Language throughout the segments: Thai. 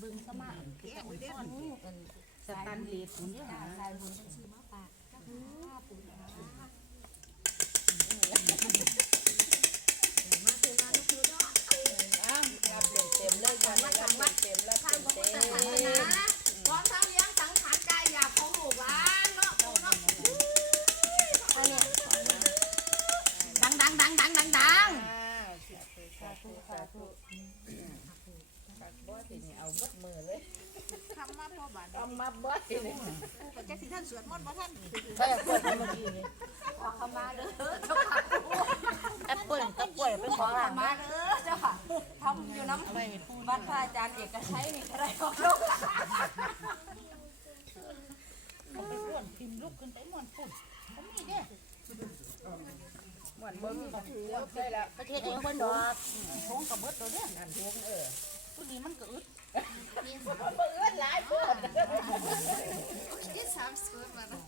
เบิ่งสมาร์ทแก้วซ่อนเป็นสตันเลสคุณเด้อหาลายบุญซื้อมาฝากนะคะปู่จ๋ามาเจอกันนะครูดอกอ้าวเต็มเลยวันนี้รับเต็มๆรับเต็ม พร้อมทั้งเลี้ยงสังขารกายอยากของลูกหลานเนาะปู่เนาะอันเนี้ย ดังดังดังดังดังดัง ๆอ้าวสาธุสาธุสาธุบ่ทีนี่เอาหมดมือเลย ทำมาพ่อบาททำมาบ่ทีนี่ปู่กับแจ็คสิท่านสวดมนต์บ่ท่านใช่เปิดเมื่อกี้นี่ขอขมาเด้อเจ้าค่ะแอปเปิ้ลกับกล้วยเป็นของหลานมาเด้อเจ้าค่ะทำอยู่น้ำวัดพระอาจารย์เอกชัยนี่ก็ได้ของลูกเอาไปพ่นพิมพ์ลูกขึ้นไปม่วนพุ่นก็มีเด้เหมือนบ่มีถือใช่แล้วประเทศเองเพิ่นดอกท้องกับเบิดตัวเด้อนั่นทวงเออตัวนี้มันก็อึด บ่เอื้อนหลายเพิ่นที่สามสิบมาแล้ว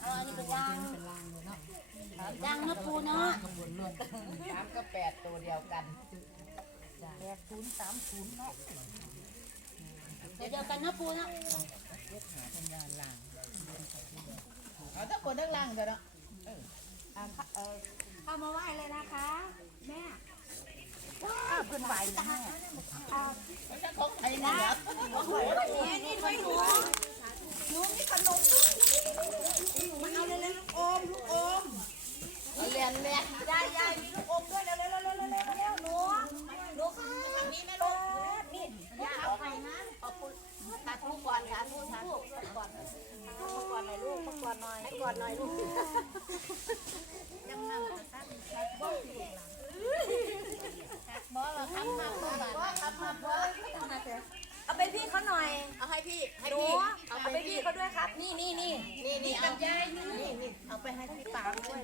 เอาอันนี้เป็นยางเป็นลางเลยเนาะยางเนาะปูเนาะสามก็แปดตัวเดียวกันแปดศูนย์สามศูนย์เนาะเดี๋ยวเดียวกันนะปูเนาะเป็นยานล่างเอาถ้าคนด้านล่างก็เนาะอ่าเออเข้ามาไหว้เลยนะคะ แม่ อ้าวเพิ่นไหวนะแม่อ่าไม่ใช่ของไทยนี่เหรอนี่นี่ด้วยหนูหนูมีขนมมันเอาเร็วๆลูกอมลูกอมเรียนเรียนยายยายมีลูกอมด้วยเร็วๆเร็วๆเร็วๆเร็วๆเร็วๆหนูหนูค่ะทางนี้แม่ลูกนี่ยาเอาไปนะขอบคุณสาธุก่อนสาธุสาธุก่อนก่อนหน่อยลูกก่อนหน่อยให้ก่อนหน่อยลูกยังนั่งตั้งบ่บ่บ่ทำมาบ่บ่ทำมาบ่เอาไปพี่เขาหน่อย เอาให้พี่ ให้พี่ เอาไปพี่เขาด้วยครับ นี่นี่นี่นี่นี่เอายายนี่นี่เอาไปให้พี่ปางด้วย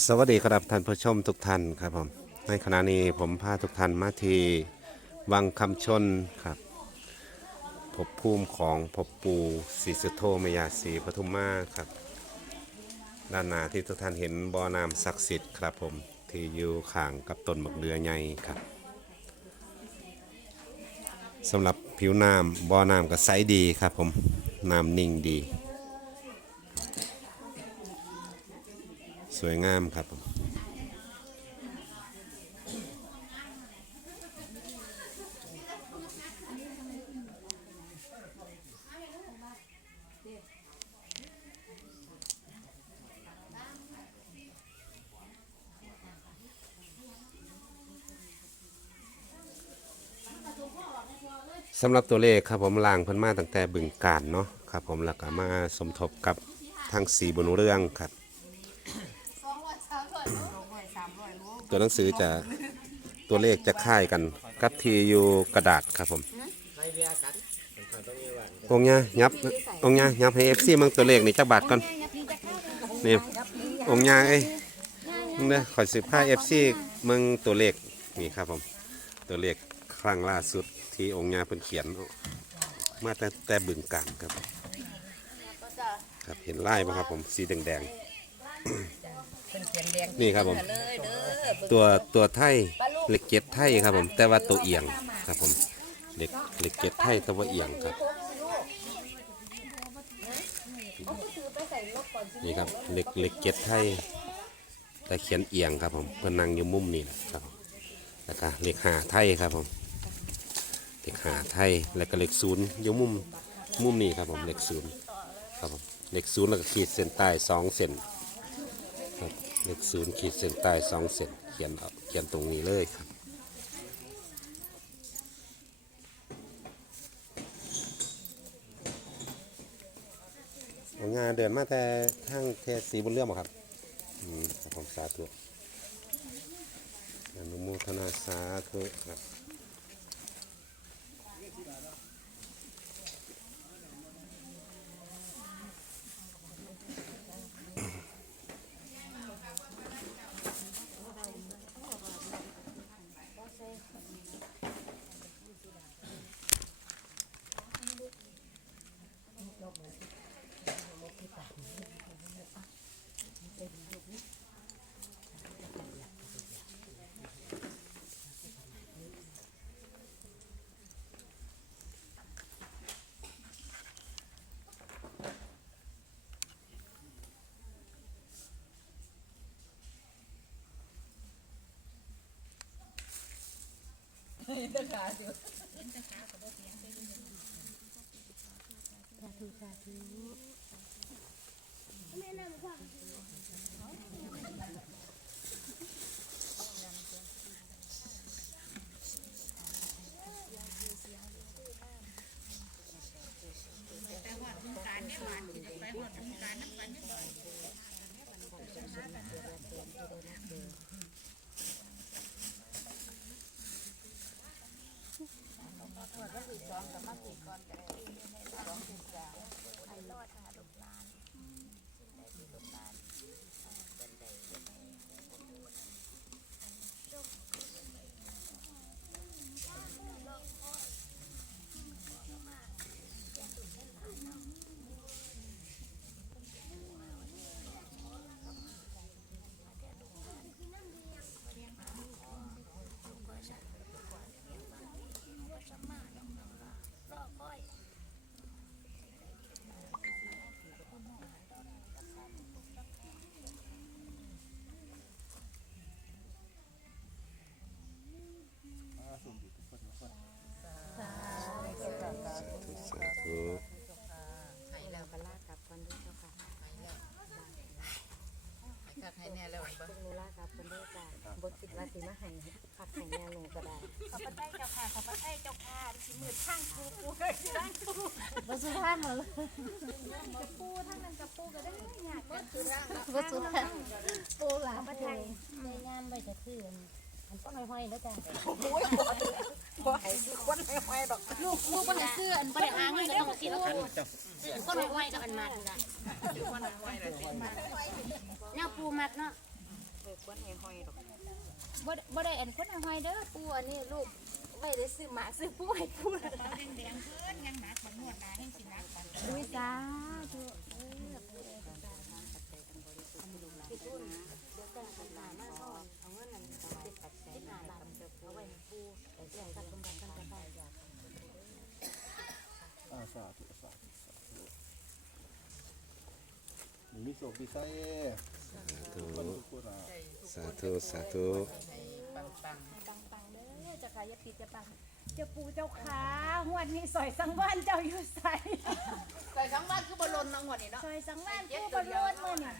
สวัสดีครับท่านผู้ชมทุกท่านครับผมในขณะนี้ผมพาทุกท่านมาที่วังคำชนครับภพภูมิของภพปูศรีสุโธมยาศรีปทุมมาครับ ด้านหน้าที่ทุกท่านเห็นบ่อน้ำศักดิ์สิทธิ์ครับผมที่อยู่ข้างกับต้นมะเดือใหญ่ครับสำหรับผิวน้ำบ่อน้ำก็ใสดีครับผมน้ำนิ่งดี สวยงามครับผมสำหรับตัวเลขครับผมล่างพิ่นมาตั้งแต่บึงการเนาะครับผมแล้วก็มาสมทบกับทางสีบนเรื่องครับ ตัวหนังสือจะตัวเลขจะค่ายกันกับที่อยู่กระดาษครับผมองค์เนี้ยยับองค์เนี้ยยับให้เอฟซีมึงตัวเลขนี่จักบาทก่อนนี่องค์เนี้ยเอ้ยมึงเด้อขอสิบห้าเอฟซีมึงตัวเลขนี่ครับผม ตัวเลขครั้งล่าสุดที่องค์เนี้ยเพิ่นเขียนมาแต่แต่บึงการครับ ครับเห็นไล่ไหมครับผมสีแดง เป็นเขียนแดงๆนี่ครับผม เลยเด้อตัวตัวไทยเหล็กเก็ดไทยครับผม แต่ว่าตัวเอียงครับผมเหล็กเหล็กเก็ดไทยแต่ว่าเอียงครับ นี่ครับเหล็กเหล็กเก็ดไทยแต่เขียนเอียงครับผมเพื่อนนั่งอยู่มุมนี่แหละครับแล้วก็เหล็กหาไทยครับผมเหล็กหาไทยแล้วก็เหล็กศูนย์อยู่มุมมุมนี้ครับผมเหล็กศูนย์ครับผมเหล็กศูนย์แล้วก็ขีดเส้นใต้สองเส้นครับ เลขศูนย์ขีดเส้นใต้สองเส้นเขียนเอาเขียนตรงนี้เลยครับงานเดินมาแต่ทางเทศสีบนเรื่องครับอืมครับผมสาธุอนุโมทนาสาธุครับ เด้อขาอยู่สาธุสาธุ สาธุให้แล้วก็ลากลับก่อนด้วยเจ้าค่ะให้แล้วให้คักให้แน่แล้วบ่พวกหนูลากลับกันด้วยจ้ะบทคิดว่าสิมาให้พักให้แม่หนูก็ได้ขอพระได้เจ้าค่ะขอพระได้เจ้าค่ะสิมือข้างปูปูเลยข้างปูบ่สุภาพเหรอปูทั้งนั้นกับปูก็ได้ยากก็คือร่างบ่สุภาพปูหลาบ่ไทยในงานไว้จะคือ อันอันต้นห้อยๆแล้วจ้ะบ่ให้คือคนไม่ไหวดอกลูกลูกบ่ได้ซื้ออันบ่ได้หาเงินก็ต้องซื้อแล้วค่ะซื้อต้นห้อยๆกับอันมาดจ้ะแนวปูมัดเนาะเปิดคนห้ห้อยดอกบ่ได้บ่ได้อันคนห้อยเด้อปูอันนี้ลูกไว้ได้ซื้อหมาซื้อปูให้ปูอุ้ยจ้าธุเออปูเอ้ยจ้าพี่ตุ้นเดี๋ยวกันกันมามาเอาเอาเงินนั้นไปปัดแสนบาทเอาไว้ให้ปูไปเสี่ยงกับสมบัติกันก็ได้ อาสาธุสาธุสาธุหนู มีโศกดีไซน์สาธุทุกคนอะสาธุสาธุให้ปังปังๆเด้อเจ้าค่ะอย่าผิดอย่าปังเจ้าปูเจ้าขาหวดนี้สอยสังวานเจ้าอยู่ใส่ๆใส่ทั้งบ้านคือบ่ลนเนาะหมดนี่เนาะซอยสังวานผู้บรรลุมื้อนี่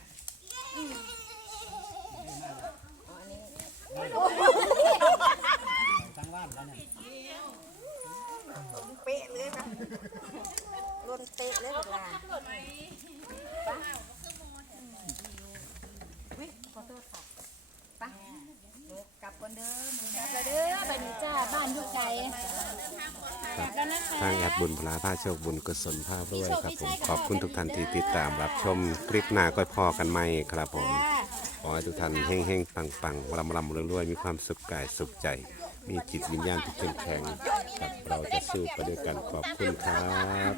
เป๊ะเลยนะลนเตะเลยเวลา ขอโทษค่ะ กลับก่อน เด้อมึงกลับแล้วเด้อไปนี่จ้าบ้านอยู่ไกลกลับแล้วนะคะ ทางแอดบุญพลาผ้าโชคบุญกุศลภาพด้วยครับผมขอบคุณทุกท่านที่ติดตามรับชมคลิปหน้าก็พอกันไหมครับผมขอให้ทุกท่านเฮงเฮงปังปังรำรำรวยๆมีความสุขกายสุขใจ มีจิตวิญญาณที่เข้มแข็งกับเราจะสู้ไปด้วยกันขอบคุณครับ